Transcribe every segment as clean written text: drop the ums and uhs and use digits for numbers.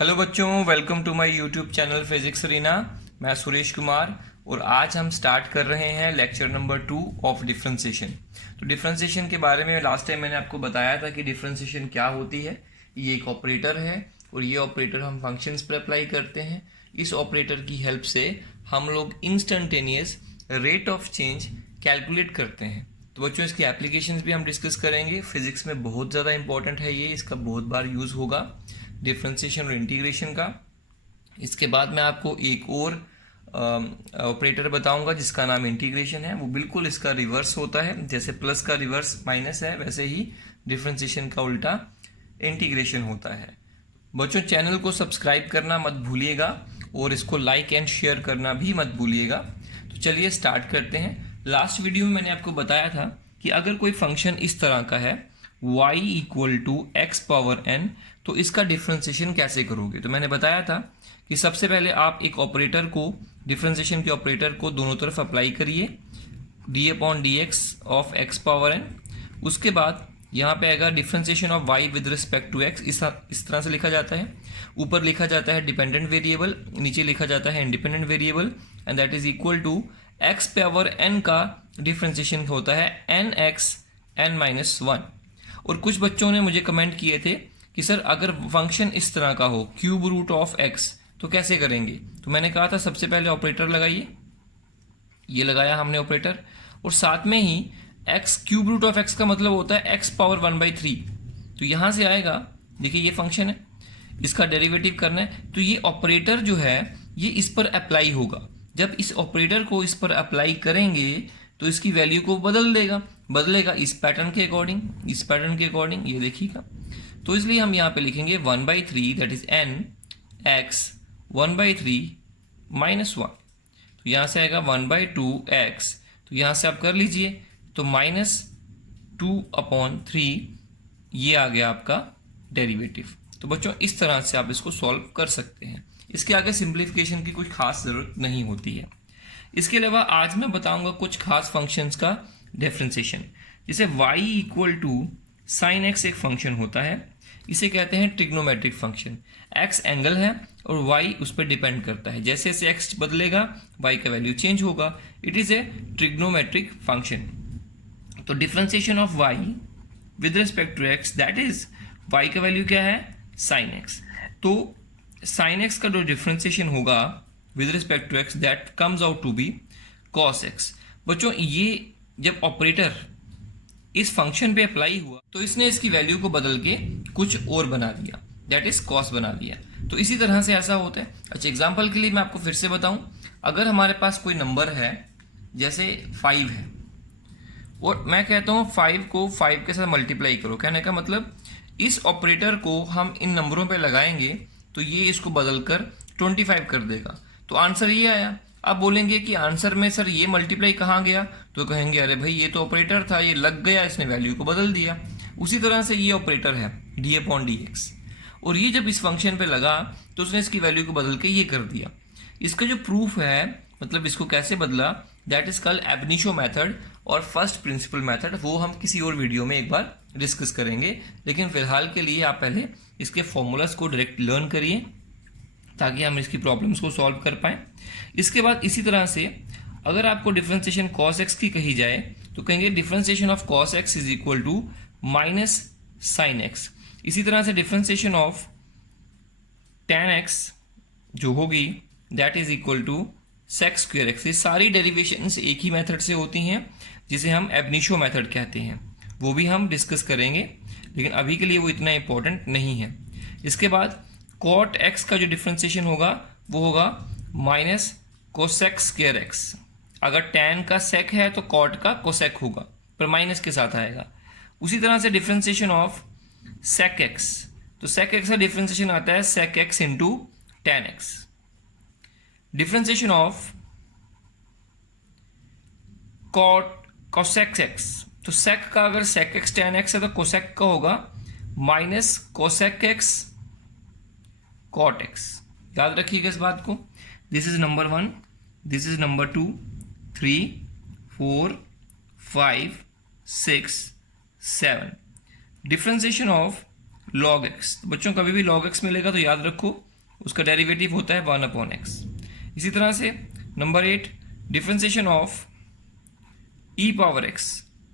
Hello बच्चों, welcome to my YouTube channel physics arena. मैं सुरेश कुमार और आज हम स्टार्ट कर रहे हैं लेक्चर नंबर 2 ऑफ डिफरेंशिएशन। तो डिफरेंशिएशन के बारे में लास्ट टाइम मैंने आपको बताया था कि डिफरेंशिएशन क्या होती है। ये एक ऑपरेटर है और ये ऑपरेटर हम फंक्शंस पर अप्लाई करते हैं। इस ऑपरेटर की हेल्प से हम लोग instantaneous rate of change calculate करते हैं। तो बच्चों, इसकी एप्लीकेशंस भी हम डिस्कस करेंगे। फिजिक्स में बहुत ज़्यादा इंपॉर्टेंट है ये, इसका बहुत बार यूज़ होगा डिफरेंशिएशन और इंटीग्रेशन का। इसके बाद मैं आपको एक और ऑपरेटर बताऊंगा जिसका नाम इंटीग्रेशन है। वो बिल्कुल इसका रिवर्स होता है, जैसे प्लस का रिवर्स माइनस है वैसे ही डिफरेंशिएशन का उल्टा इंटीग्रेशन होता है। बच्चों, चैनल को सब्सक्राइब करना मत भूलिएगा और इसको लाइक एंड शेयर करना भी मत भूलिएगा। तो चलिए स्टार्ट करते हैं। लास्ट वीडियो में मैंने आपको बताया था कि अगर कोई फंक्शन इस तरह का है y equal to X power n, तो इसका डिफरेंशिएशन कैसे करोगे। तो मैंने बताया था कि सबसे पहले आप एक ऑपरेटर को, डिफरेंशिएशन के ऑपरेटर को दोनों तरफ अप्लाई करिए, D upon D x of X power n। उसके बाद यहाँ पे आएगा differentiation of y with respect to x। इस तरह से लिखा जाता है। ऊपर लिखा जाता है डिपेंडेंट वेरिएबल, नीचे लिखा जाता है independent variable, and that is equal to X power n का डिफरेंशिएशन होता है एन एक्स एन माइनस 1। और कुछ बच्चों ने मुझे कमेंट किए थे कि सर अगर फंक्शन इस तरह का हो क्यूब रूट ऑफ एक्स तो कैसे करेंगे। तो मैंने कहा था सबसे पहले ऑपरेटर लगाइए, ये लगाया हमने ऑपरेटर, और साथ में ही x cube root of x का मतलब होता है एक्स पावर 1/3। तो यहां से आएगा, देखिए ये फंक्शन है, इसका डेरिवेटिव करना है, तो ये ऑपरेटर जो है ये इस पर अप्लाई होगा। जब इस ऑपरेटर को इस पर अप्लाई करेंगे तो इसकी वैल्यू को बदलेगा इस पैटर्न के अकॉर्डिंग, ये देखिएगा। तो इसलिए हम यहाँ पे लिखेंगे 1/3 that is n x 1/3 minus 1। तो यहाँ से आएगा 1/2 x, तो यहाँ से आप कर लीजिए, तो -2/3 ये आ गया आपका डेरिवेटिव। तो बच्चों, इस तरह से आप इसको सॉल्व कर सकते हैं। इसके आगे सिंप्लीफिकेशन की कुछ खास जरूरत नहीं होती है। इसके अलावा आज मैं बताऊंगा कुछ खास फंक्शंस का डिफरेंशिएशन। जैसे y equal to sine X एक फंक्शन होता है, इसे कहते हैं ट्रिग्नोमेट्रिक फंक्शन। x एंगल है और y उस पर डिपेंड करता है, जैसे जैसे x बदलेगा y का वैल्यू चेंज होगा। It is a trigonometric function. तो differentiation of y with respect to x, that is y का वैल्यू क्या है, साइन x। तो साइन x का जो डिफरेंशिएशन होगा with respect to x, that comes out to be cos x। बच्चों, ये जब ऑपरेटर इस फंक्शन पे अप्लाई हुआ तो इसने इसकी वैल्यू को बदल के कुछ और बना दिया, दैट इज cos बना दिया। तो इसी तरह से ऐसा होता है। अच्छा, एग्जांपल के लिए मैं आपको फिर से बताऊं, अगर हमारे पास कोई नंबर है जैसे 5 है और मैं कहता हूं 5 को 5 के साथ मल्टीप्लाई करो, कहने का मतलब इस ऑपरेटर को हम इन नंबरों पे लगाएंगे तो ये इसको बदलकर 25 कर देगा। तो आंसर ये आया। आप बोलेंगे कि आंसर में सर ये मल्टीप्लाई कहाँ गया, तो कहेंगे अरे भाई ये तो ऑपरेटर था, ये लग गया, इसने वैल्यू को बदल दिया। उसी तरह से ये ऑपरेटर है डी अपॉन डी एक्स, और ये जब इस फंक्शन पे लगा तो उसने इसकी वैल्यू को बदल के ये कर दिया। इसका जो प्रूफ है, मतलब इसको कैसे बदला, दैट इज कॉल्ड एब इनिशियो मेथड और फर्स्ट प्रिंसिपल मेथड। वो हम किसी और वीडियो में एक बार डिस्कस करेंगे, लेकिन फिलहाल के लिए आप पहले इसके फॉर्मूलाज को डायरेक्ट लर्न करिए ताकि हम इसकी प्रॉब्लम्स को सॉल्व कर पाएं। इसके बाद इसी तरह से अगर आपको डिफरेंशिएशन cos x की कही जाए तो कहेंगे differentiation of cos x is equal to minus sine x। इसी तरह से डिफरेंशिएशन ऑफ tan x जो होगी that is equal to sec square x। ये सारी डेरिवेशंस एक ही मेथड से होती हैं जिसे हम एब इनिशियो मेथड कहते हैं, वो भी हम डिस्कस करेंगे, लेकिन अभी के लिए वो इतना इंपॉर्टेंट नहीं है। इसके बाद cot x का जो डिफरेंशिएशन होगा वो होगा माइनस कोसेक स्क्वायर x। अगर tan का sec है तो cot का कोसेक होगा, पर माइनस के साथ आएगा। उसी तरह से डिफरेंशिएशन ऑफ sec x, तो sec x का डिफरेंशिएशन आता है sec x into tan x। Differentiation of cosec x, तो sec का अगर sec x tan x है तो cosec का होगा minus cosec x cot x। याद रखिएगा इस बात को। This is number 1, this is number 2, 3, 4, 5, 6, 7। Differentiation of log x, तो बच्चों कभी भी log x मिलेगा तो याद रखो उसका डेरिवेटिव होता है 1/x। इसी तरह से number 8, differentiation of e power x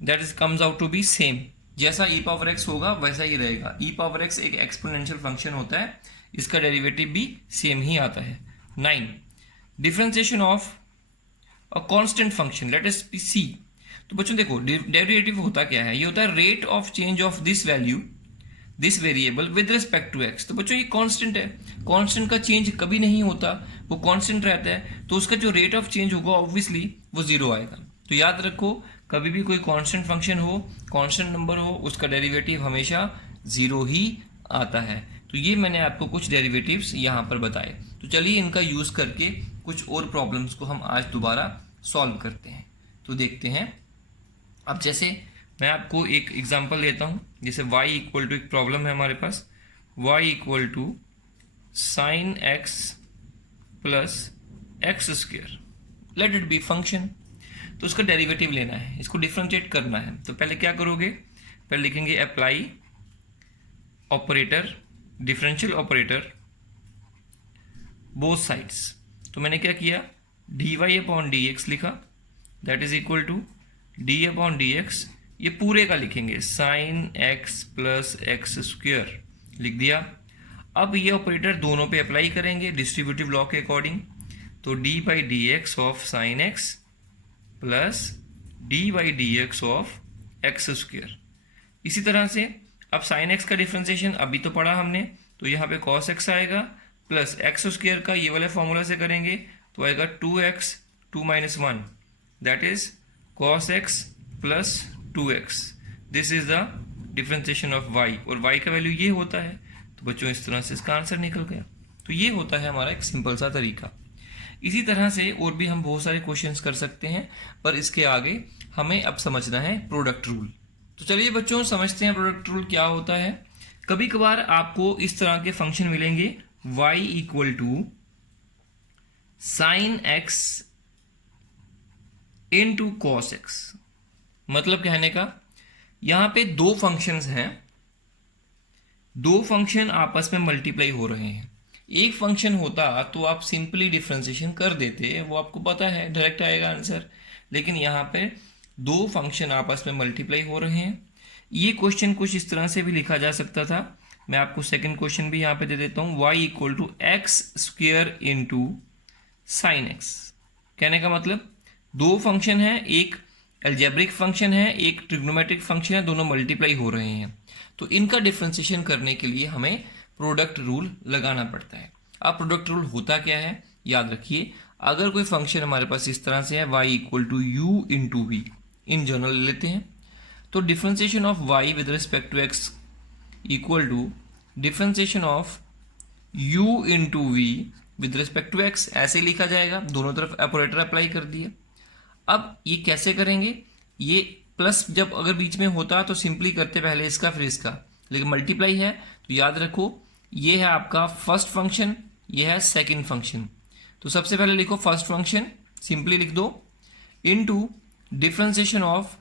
that is comes out to be same. जैसा e पावर x होगा वैसा ही रहेगा। e पावर x एक एक्सपोनेंशियल फंक्शन होता है, इसका डेरिवेटिव भी सेम ही आता है। 9, differentiation of a constant function let us c. तो बच्चों देखो डेरिवेटिव होता क्या है, ये होता है rate of change of this value this variable with respect to x. तो बच्चों ये कांस्टेंट है, कांस्टेंट का चेंज कभी नहीं होता, वो कांस्टेंट रहता है, तो उसका जो रेट ऑफ चेंज होगा ऑब्वियसली वो जीरो आएगा। तो याद रखो कभी भी कोई कांस्टेंट फंक्शन हो, कांस्टेंट नंबर हो, उसका डेरिवेटिव हमेशा जीरो ही आता है। तो ये मैंने आपको कुछ डेरिवेटिव्स यहाँ पर बताए। तो चलिए इनका यूज करके कुछ और प्रॉब्लम्स को हम आज दोबारा सॉल्व करते हैं। तो देखते हैं। अब जैसे मैं आपको एक एग्जांपल लेता हूं, जैसे y इक्वल टू एक प्रॉब्लम है हमारे पास, y equal to sine x plus x square, let it be function. तो उसका डेरिवेटिव लेना है, इसको डिफरेंशिएट करना है। तो पहले क्या करोगे, पहले लिखेंगे apply operator, differential operator both sides. तो मैंने क्या किया, dy अपॉन dx लिखा, that is equal to d upon dx, ये पूरे का लिखेंगे sine x plus x square लिख दिया। अब ये ऑपरेटर दोनों पे अप्लाई करेंगे डिस्ट्रीब्यूटिव लॉ के अकॉर्डिंग। तो d by d x of sine x plus d by d x of x square. इसी तरह से अब साइन एक्स का डिफ्रेंसिएशन अभी तो पढ़ा हमने, तो यहाँ पे कॉस एक्स आएगा प्लस एक्स स्क्वेयर का ये वाले फॉर्मूला से करेंगे तो आएगा 2x 2 minus 1 that is cos x plus 2x। This is the differentiation of y, और y का वैल्यू ये होता है। तो बच्चों इस तरह से इसका आंसर निकल गया। तो ये होता है हमारा एक सिंपल सा तरीका। इसी तरह से और भी हम बहुत सारे क्वेश्चंस कर सकते हैं, पर इसके आगे हमें अब समझना है प्रोडक्ट रूल। तो चलिए बच्चों समझते हैं प्रोडक्ट रूल क्या होता है। कभी कभार आपको इस तरह के फंक्शन मिलेंगे y equal to sine x into cos x. मतलब कहने का यहां पे दो फंक्शंस हैं, दो फंक्शन आपस में मल्टीप्लाई हो रहे हैं। एक फंक्शन होता तो आप सिंपली डिफरेंशिएशन कर देते, वो आपको पता है डायरेक्ट आएगा आंसर। लेकिन यहाँ पे दो फंक्शन आपस में मल्टीप्लाई हो रहे हैं। ये क्वेश्चन कुछ इस तरह से भी लिखा जा सकता था। मैं आपको सेकंड क्वेश्चन भी यहाँ पे दे देता हूँ, y equal to x square into sine x. कहने का मतलब दो फंक्शन है, एक एल्जेब्रिक फंक्शन है, एक ट्रिग्नोमेट्रिक फंक्शन है, दोनों मल्टीप्लाई हो रहे हैं। तो इनका डिफरेंशिएशन करने के लिए हमें प्रोडक्ट रूल लगाना पड़ता है। अब प्रोडक्ट रूल होता क्या है याद रखिए, अगर कोई फंक्शन हमारे पास इस तरह से है y equal to u into v, in general लेते हैं, तो differentiation of y with respect to x equal to differentiation of u into v with respect to x, ऐसे लिखा जाएगा। दोनों तरफ ऑपरेटर अप्लाई कर दिए। अब ये कैसे करेंगे, ये प्लस जब अगर बीच में होता तो सिंपली करते पहले इसका फिर इसका, लेकिन मल्टीप्लाई है तो याद रखो ये है आपका फर्स्ट फंक्शन, ये है सेकंड फंक्शन। तो सबसे पहले लिखो फर्स्ट फंक्शन, सिंपली लिख दो, into differentiation of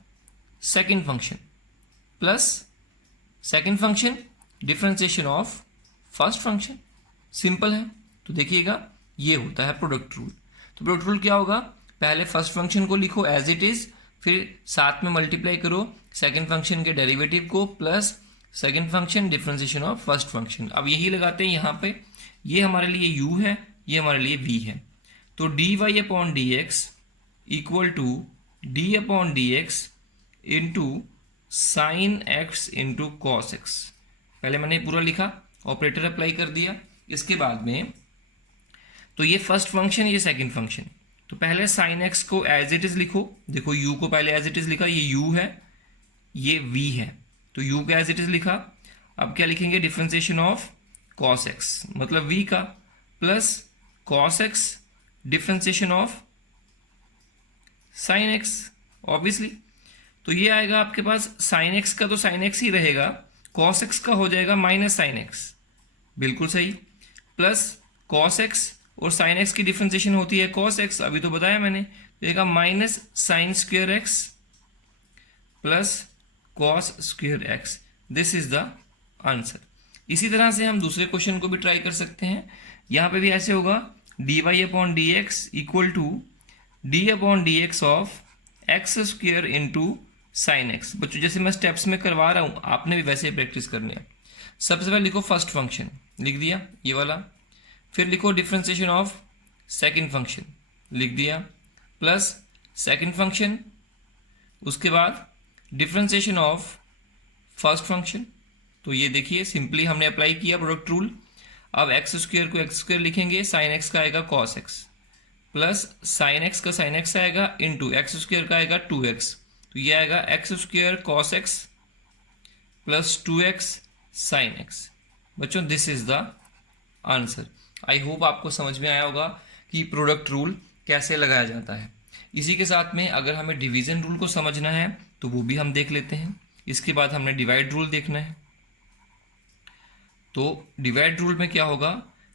second function plus second function differentiation of first function. Simple है। तो देखिएगा ये होता है प्रोडक्ट रूल। तो प्रोडक्ट रूल क्या होगा, पहले फर्स्ट फंक्शन को लिखो एज इट इज, फिर साथ में मल्टीप्लाई करो सेकंड फंक्शन के डेरिवेटिव को plus second function differentiation of first function. अब यही लगाते हैं यहाँ पे, ये हमारे लिए u है, ये हमारे लिए v है। तो dy upon D x equal to d upon D x into sine x into cos x. पहले मैंने पूरा लिखा, ऑपरेटर अप्लाई कर दिया। इसके बाद में तो ये फर्स्ट फंक्शन, ये सेकंड फंक्शन। तो पहले साइन एक्स को एज इट इज लिखो, देखो u को पहले एज इट इज लिखा, ये u है, ये v है, तो u को एज इट इज लिखा। अब क्या लिखेंगे, डिफरेंशिएशन ऑफ कॉस एक्स मतलब v का, plus cos x differentiation of sine x obviously. तो ये आएगा आपके पास साइन एक्स का, तो साइन एक्स ही रहेगा, कॉस एक्स का हो जाएगा माइनस साइन एक्स, बिल्कुल सही, प्लस कॉस एक्स और साइन एक्स की डिफरेंशिएशन होती है कॉस एक्स, अभी तो बताया मैंने, देगा minus sine square x plus cos square x. This is the answer. इसी तरह से हम दूसरे क्वेश्चन को भी ट्राई कर सकते हैं। यहाँ पे भी ऐसे होगा dy/dx equal to d/dx of x square into sine x. बच्चों जैसे मैं स्टेप्स में करवा रहा हूँ, आपने भी वैसे ही प्रैक्टिस करनी है। सबसे पहले लिखो फर्स्ट फंक्शन, लिख दिया ये वाला। फिर लिखो डिफरेंशिएशन ऑफ सेकंड फंक्शन, लिख दिया, प्लस सेकंड फंक्शन, उसके बाद डिफरेंशिएशन ऑफ फर्स्ट फंक्शन। तो ये देखिए सिंपली हमने अप्लाई किया प्रोडक्ट रूल। अब एक्स स्क्वेयर को एक्स स्क्वेयर लिखेंगे, साइन एक्स का आएगा cos x, plus sine x का साइन एक्स आएगा इंटू एक्स स्क्वेयर का आएगा 2x। तो ये आएगा x square cos x plus 2x sine x. बच्चों this is the answer. I hope आपको समझ में आया होगा कि प्रोडक्ट रूल कैसे लगाया जाता है। इसी के साथ में अगर हमें डिवीजन रूल को समझना है तो वो भी हम देख लेते हैं। इसके बाद हमने डिवाइड रूल देखना है। तो डिवाइड रूल में क्या होगा,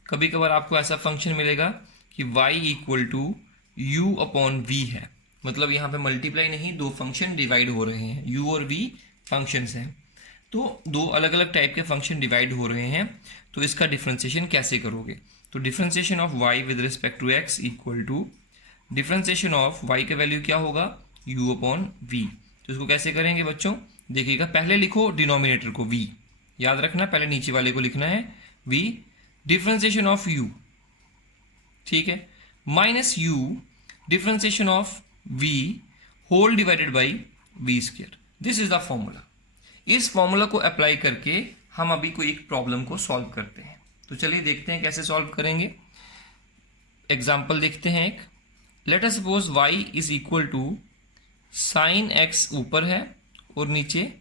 कभी कभार आपको ऐसा फंक्शन मिलेगा कि y equal to u upon v है, मतलब यहाँ पे मल्टीप्लाई नहीं, दो फंक्शन डिवाइड हो रहे हैं, u और v फंक्शंस हैं। तो दो अलग अलग टाइप के फंक्शन डिवाइड हो रहे हैं, तो इसका डिफरेंशिएशन कैसे करोगे। तो differentiation of y with respect to x equal to differentiation of y का वैल्यू क्या होगा, u अपॉन v। तो इसको कैसे करेंगे बच्चों, देखिएगा, पहले लिखो डिनोमिनेटर को v, याद रखना पहले नीचे वाले को लिखना है v, डिफरेंशिएशन ऑफ u, ठीक है, minus u differentiation of v whole divided by v square. This is the formula. इस फॉर्मूला को अप्लाई करके हम अभी कोई एक प्रॉब्लम को सॉल्व करते हैं। तो चलिए देखते हैं कैसे सॉल्व करेंगे। एग्जाम्पल देखते हैं एक। Let us suppose y is equal to sine x ऊपर है और नीचे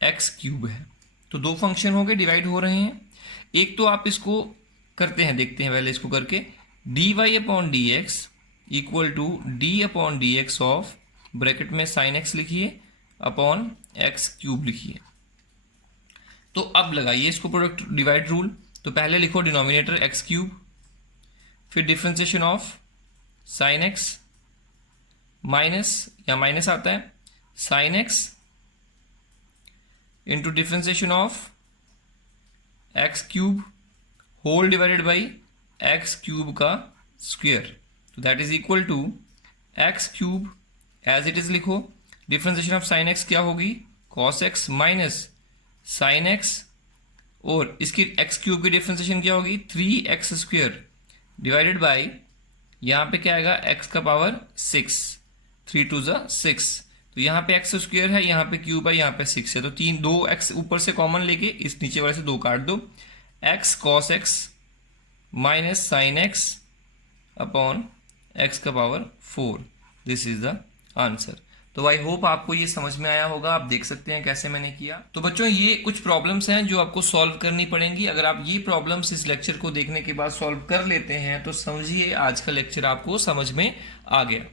x क्यूब है। तो दो फंक्शन हो गए, डिवाइड हो रहे हैं। एक तो आप इसको करते हैं, देखते हैं पहले इसको करके, dy/dx equal to d/dx of, bracket में साइन x लिखिए अपॉन x क्यूब लिखिए। तो अब लगाइए इसको प्रोडक्ट डिवाइड रूल। तो पहले लिखो डिनोमिनेटर x क्यूब, फिर differentiation of sine x minus, या माइनस आता है, sine x into differentiation of x cube whole divided by x cube का स्क्वेयर। तो that is equal to x cube as it is लिखो, differentiation of sine x क्या होगी, cos x minus sine x, और इसकी x cube की differentiation क्या होगी, 3x स्क्वेयर डिवाइडेड बाई, यहाँ पे क्या आएगा, x का पावर 6, 3 2 6। तो यहाँ पे एक्स स्क्वेयर है, यहाँ पे क्यूब है, यहाँ पे 6 है। तो दो एक्स ऊपर से कॉमन लेके इस नीचे वाले से 2 काट दो, x cos x minus sine x upon x का power 4। This is the answer. तो आई होप आपको ये समझ में आया होगा। आप देख सकते हैं कैसे मैंने किया। तो बच्चों ये कुछ प्रॉब्लम्स हैं जो आपको सॉल्व करनी पड़ेंगी। अगर आप ये प्रॉब्लम्स इस लेक्चर को देखने के बाद सॉल्व कर लेते हैं तो समझिए आज का लेक्चर आपको समझ में आ गया।